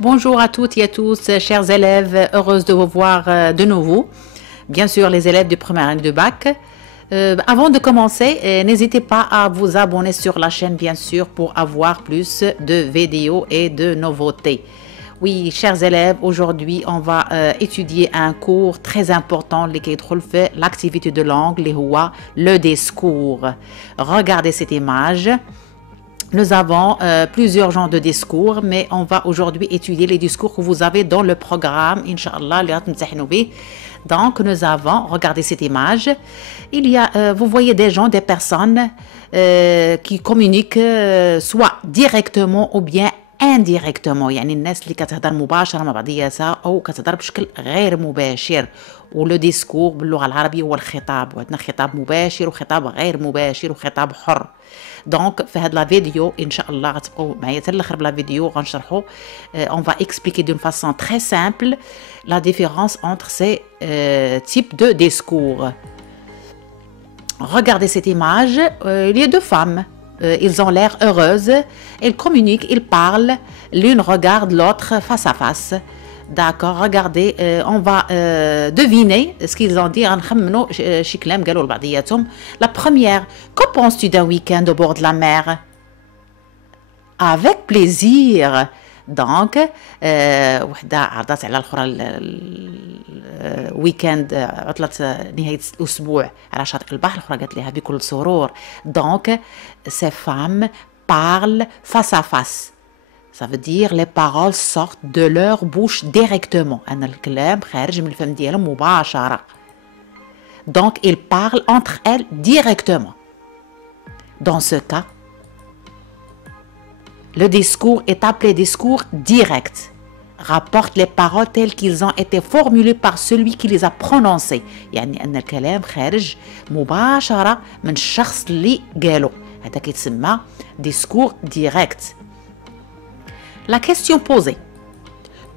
Bonjour à toutes et à tous, chers élèves, heureuse de vous voir de nouveau. Bien sûr, les élèves de première année de bac. Avant de commencer, n'hésitez pas à vous abonner sur la chaîne, bien sûr, pour avoir plus de vidéos et de nouveautés. Oui, chers élèves, aujourd'hui, on va étudier un cours très important, l'activité de langue, le discours. Regardez cette image. Nous avons plusieurs genres de discours, mais on va aujourd'hui étudier les discours que vous avez dans le programme, Inch'Allah. Donc, nous avons, regardez cette image, il y a, vous voyez des gens, des personnes qui communiquent soit directement ou bien indirectement. يعني الناس اللي كتهضر مباشرة مع بعضياتها أو كتهضر بشكل غير مباشر. ولو ديسكور باللغة العربية هو الخطاب، وعندنا خطاب مباشر وخطاب غير مباشر وخطاب حر. دونك في هاد لا فيديو ان شاء الله غتبقاو معايا حتى الاخر بلا فيديو غنشرحوا on va expliquer d'une façon très simple la différence entre ces types de discours. Regardez cette image, il y a deux femmes. Ils ont l'air heureuses, ils communiquent, ils parlent, l'une regarde l'autre face à face. D'accord, regardez, on va deviner ce qu'ils ont dit. La première, que penses-tu d'un week-end au bord de la mer? Avec plaisir. Donc, وحدة عرضت على الأخرى الويكند عطلة نهاية الأسبوع على شاطئ البحر، الأخرى قالت لها بكل سرور. Donc, ces femmes parlent face à face. Ça veut dire les paroles sortent de leur bouche directement. أن الكلام خارج من الفم ديالهم مباشرة. Donc, ils parlent entre elles directement. Dans ce cas, le discours est appelé discours direct. Rapporte les paroles telles qu'ils ont été formulées par celui qui les a prononcées. يعني أن الكلام خارج مباشرة من الشخص اللي قاله. هذا كيتسمى discours direct. La question posée.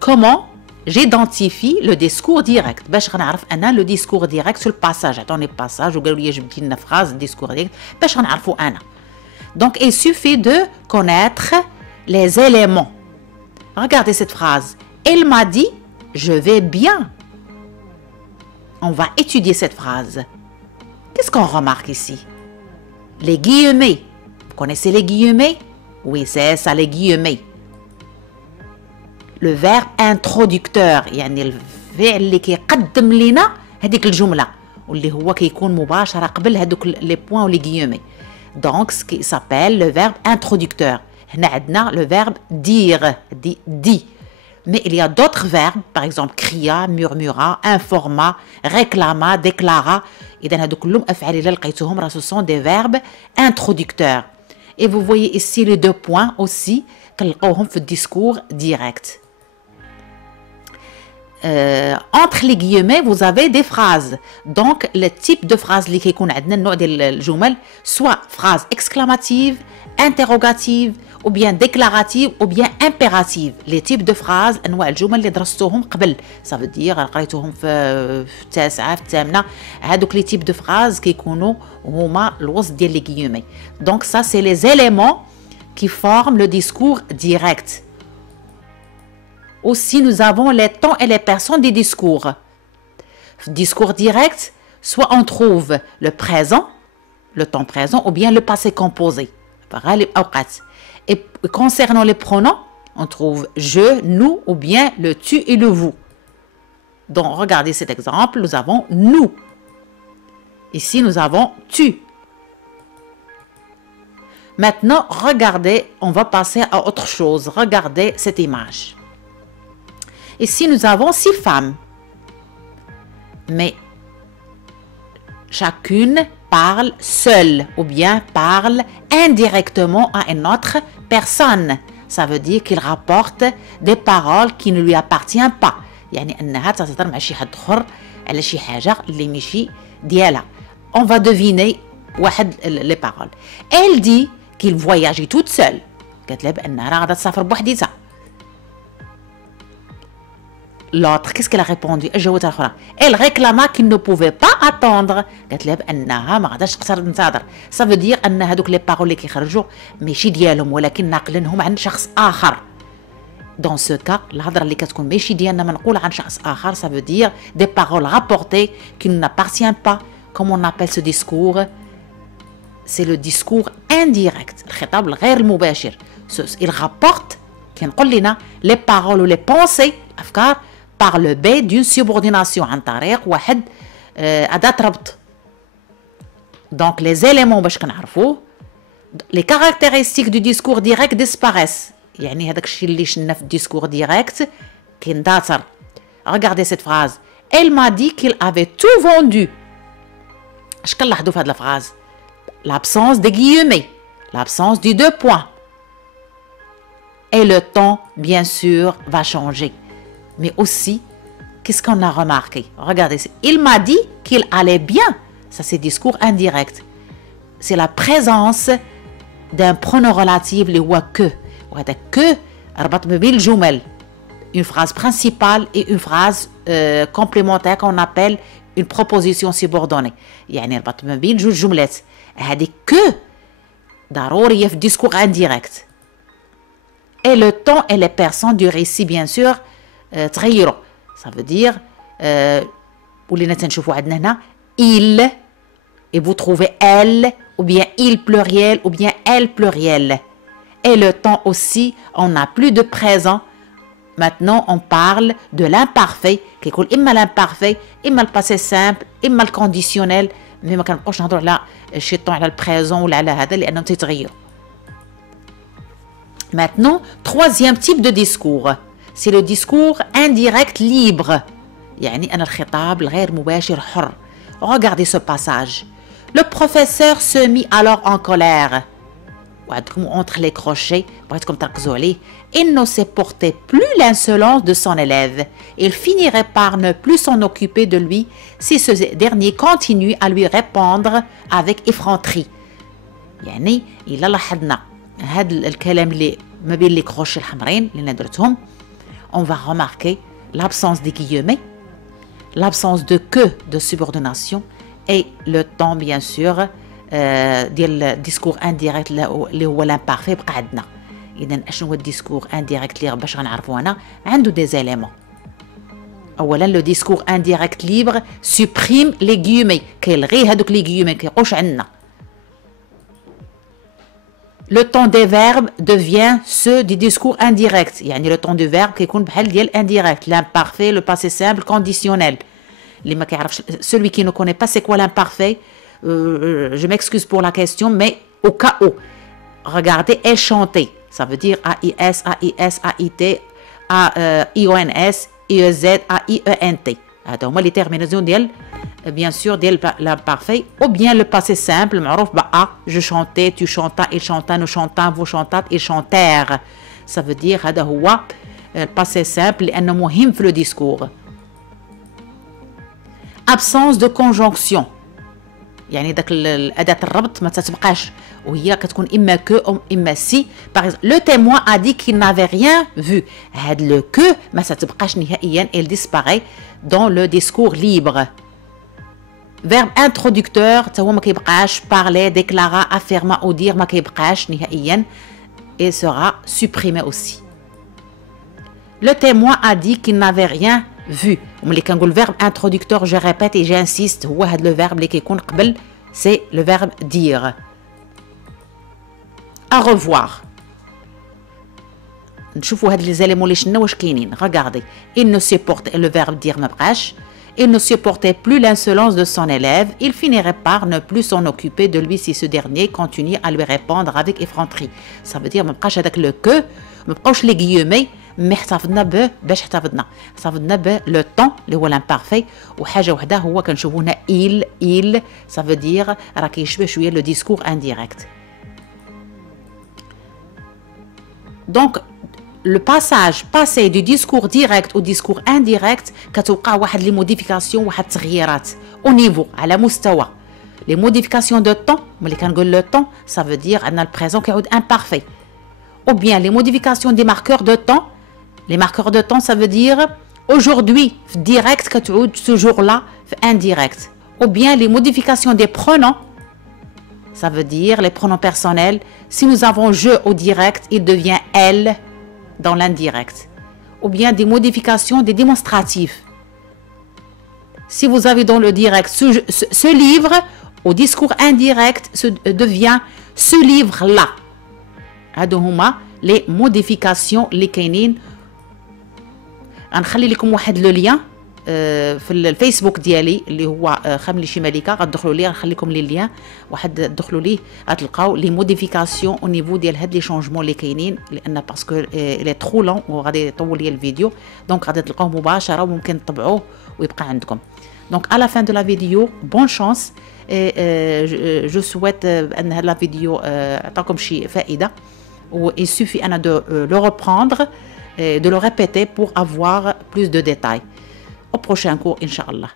Comment j'identifie le discours direct? باش غنعرف أنا le discours direct sur le passage. عطوني passage وقالوا لي جبتي لنا phrase discours direct باش غنعرفوا أنا. Donc, il suffit de connaître les éléments. Regardez cette phrase. Elle m'a dit, je vais bien. On va étudier cette phrase. Qu'est-ce qu'on remarque ici? Les guillemets. Vous connaissez les guillemets? Oui, c'est ça, les guillemets. Le verbe introducteur. يعني الفعل اللي كيقدم لنا هذيك الجملة واللي هو كيكون مباشرة قبل هذوك les points ou les guillemets. Donc, ce qui s'appelle le verbe introducteur. Hna عندنا le verbe dire, dit. Mais il y a d'autres verbes, par exemple cria, murmura, informa, réclama, déclara. إذا هادو كلهم أفعال إلا لقيتوهم راه ce sont des verbes introducteurs. Et vous voyez ici les deux points aussi كنلقاوهم في الديسكور direct. Entre les guillemets, vous avez des phrases. Donc, le type de phrase اللي كيكون عندنا النوع ديال الجمل soit phrase exclamative, interrogative, ou bien déclarative, ou bien impérative. Les types de phrases أنواع الجمل اللي درستوهم قبل. Ça veut dire قريتوهم في التاسعة في الثامنة. هادوك les types de phrases كيكونوا هما الوسط ديال les guillemets. Donc, ça c'est les éléments qui forment le discours direct. Aussi, nous avons les temps et les personnes des discours. Discours direct, soit on trouve le présent, le temps présent, ou bien le passé composé. Et concernant les pronoms, on trouve je, nous, ou bien le tu et le vous. Donc, regardez cet exemple, nous avons nous. Ici, nous avons tu. Maintenant, regardez, on va passer à autre chose. Regardez cette image. Ici, nous avons 6 femmes. Mais chacune parle seule ou bien parle indirectement à une autre personne. Ça veut dire qu'il rapporte des paroles qui ne lui appartiennent pas. يعني أنها تتهضر مع شي حد آخر على شي حاجة اللي ماشي ديالها. On va deviner واحد les paroles. Elle dit qu'il voyageait toute seule. قالت لها بأنها راه غادا تسافر بوحديتها. l'autre, qu'est-ce qu'elle a répondu? Elle réclama qu'il ne pouvait pas attendre. Ça veut dire أن هذوك les paroles اللي كيخرجوا ماشي ديالهم ولكن ناقلينهم عن شخص آخر. Dans ce cas, الهضرة اللي كتكون ماشي ديالنا منقولة عن شخص آخر, ça veut dire des paroles rapportées qui ne n'appartiennent pas. Comme on appelle ce discours? C'est le discours indirect. الخطاب الغير المباشر. Il rapporte كنقول لنا les paroles ou les pensées, الأفكار par le biais d'une subordination عن طريق واحد أداة ربط. Donc les éléments باش كنعرفوه, les caractéristiques du discours direct disparaissent. يعني هذاك الشيء اللي شفنا في الديسكور ديريكت كيندثر. Regardez cette phrase. Elle m'a dit qu'il avait tout vendu. اش كنلاحظوا في هذه الفراز؟ L'absence des guillemets, l'absence du deux points. Et le temps, bien sûr, va changer. Mais aussi, qu'est-ce qu'on a remarqué? Regardez, il m'a dit qu'il allait bien. Ça, c'est discours indirect. C'est la présence d'un pronom relatif, le ou que. Que, une phrase principale et une phrase complémentaire qu'on appelle une proposition subordonnée. يعني ربط ما بين جوج جملات. هذه que ضرورية في discours indirect. Et le temps et les personnes du récit, bien sûr, تغيروا. Ça veut dire, ولينا تنشوفوا عندنا هنا il, et vous trouvez elle, ou bien il pluriel, ou bien elle pluriel. Et le temps aussi, on n'a plus de présent. Maintenant, on parle de l'imparfait, qui est imma l'imparfait, imma le passé simple, imma le conditionnel. Mais ما كنبقاوش نهضروا على شي طون على البريزون ولا على هذا لأنهم تيتغيروا. Maintenant, troisième type de discours, c'est le discours indirect libre. يعني أنا الخطاب الغير مباشر حر. Regardez ce passage. Le professeur se mit alors en colère. Entre les crochets, il ne supportait plus l'insolence de son élève. Il finirait par ne plus s'en occuper de lui si ce dernier continue à lui répondre avec effronterie. يعني إلا لاحظنا هذا الكلام اللي ما بين les crochets الحمرين اللي درتهم, on va remarquer l'absence des guillemets, l'absence de que de subordination et le temps bien sûr ديال الديسكور انديريكت اللي هو لامبارفي بقى عندنا. اذا اشنو هو الديسكور انديريكت اللي باش غنعرفوا هنا؟ عنده دي زيليمون. اولا لو ديسكور انديريكت ليبر سوبريم لي غيومي, كيلغي هذوك لي غيومي كيبقاوش عندنا. Le temps des verbes devient ceux du discours indirect. يعني le temps du verbe كيكون بحال ديال indirect, l'imparfait, le passé simple, conditionnel. اللي ما كيعرفش, celui qui ne connaît pas c'est quoi l'imparfait, je m'excuse pour la question, mais au cas où, regardez, elle chantait. Ça veut dire A-I-S, A-I-S, A-I-T, A-I-O-N-S, I-E-Z, A-I-E-N-T. هما les terminaisons ديال bien sûr ديال l'imparfait, ou bien le passé simple, معروف بA, je chantais, tu chantas, il chanta, nous chantâmes, vous chantâtes, ils chantèrent. Ça veut dire هذا هو passé simple لأنه مهم في le discours. Absence de conjonction. يعني داك الأداة الربط ما تتبقاش وهي كتكون إما que أو إما si. Par exemple, le témoin a dit qu'il n'avait rien vu. هاد le que ما تتبقاش نهائيا, elle disparaît dans le discours libre. Verbe introducteur تا هو ما كيبقاش, parler, déclarer, affirmer ou dire ما كيبقاش نهائيا, et sera supprimé aussi. Le témoin a dit qu'il n'avait rien vu. وملي كنقول verbe introducteur, je répète et j'insiste, هو هذا le verbe اللي كيكون قبل, c'est le verbe dire. Au revoir. نشوفوا هاد لي زاليمون اللي شفنا واش كاينين. Regardez, il ne supporte, le verbe dire ما بقاش. Il ne supportait plus l'insolence de son élève. Il finirait par ne plus s'en occuper de lui si ce dernier continue à lui répondre avec effronterie. Ça veut dire ما بقاش هذاك le que, ما بقاوش لي guillemets, مي احتفظنا به باش احتفظنا به لو طون اللي هو لامبارفي. وحاجه وحده هو كنشوفوا هنا il ça veut dire راه كيشبه شويه لو ديسكور انديريكت. دونك le passage passé du discours direct au discours indirect كتوقع واحد لي موديفيكاسيون, واحد التغييرات au niveau على مستوى les modifications de temps. ملي كنقول le temps ça veut dire ان البريزون كيعود imparfait, ou bien les modifications des marqueurs de temps. Les marqueurs de temps, ça veut dire aujourd'hui direct كتعود ce jour-là indirect. Ou bien les modifications des pronoms, ça veut dire les pronoms personnels. Si nous avons je au direct, il devient elle dans l'indirect. Ou bien des modifications des démonstratifs. Si vous avez dans le direct ce livre, au discours indirect devient ce livre-là. هادو هما les modifications اللي كاينين. غنخلي لكم واحد لو ليان في الفيسبوك ديالي اللي هو خاملي شي ملكه، غتدخلوا ليه، غنخلي لكم لي ليان واحد تدخلوا ليه غتلقاو لي موديفيكاسيون او نيفو ديال هاد لي شونجمون اللي كاينين، لان باسكو لي ترو لون وغادي يطول ليا الفيديو، دونك غادي تلقاوه مباشره وممكن تطبعوه ويبقى عندكم. دونك à la fin de la vidéo bonne chance et je souhaite ان هاد لا فيديو عطاكم شي فائده. Il suffit de le reprendre et de le répéter pour avoir plus de détails. Au prochain cours, Inch'Allah.